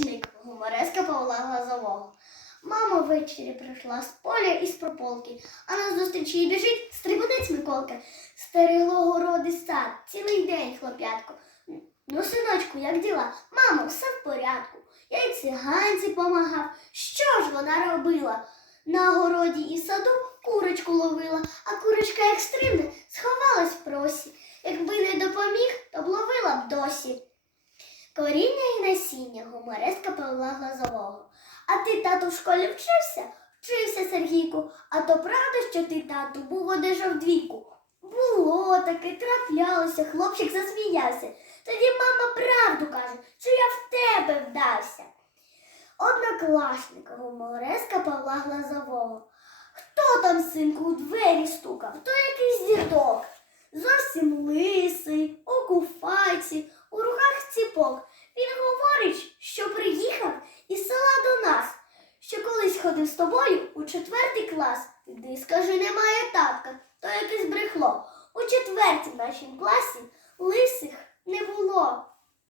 Помічник гумореска Павла Глазового. Мама ввечері прийшла з поля із прополки, а на зустріч їй біжить стрибунець Миколка. Стерегло городи сад, цілий день, хлоп'ятко. Ну, синочку, як діла? Мамо, все в порядку. Я й циганці помагав. Що ж вона робила? На городі і саду курочку ловила, а курочка, як стрибне, сховалась в просі. Якби не допоміг, то б ловила б досі. Коріння і насіння гумореска Павла Глазового. А ти, тату, в школі вчився? Вчився, Сергійку. А то правда, що ти, тату, був одержав двійку? Було таке, траплялося, хлопчик засміявся. Тоді мама правду каже, що я в тебе вдався. Однокласник гумореска Павла Глазового. Хто там, синку, у двері стукав? То якийсь дідок. Зовсім лисий, у куфайці, у руках. Він говорить, що приїхав із села до нас, що колись ходив з тобою у четвертий клас. Іди, скажи, немає татка, то якесь брехло. У четвертій нашім класі лисих не було.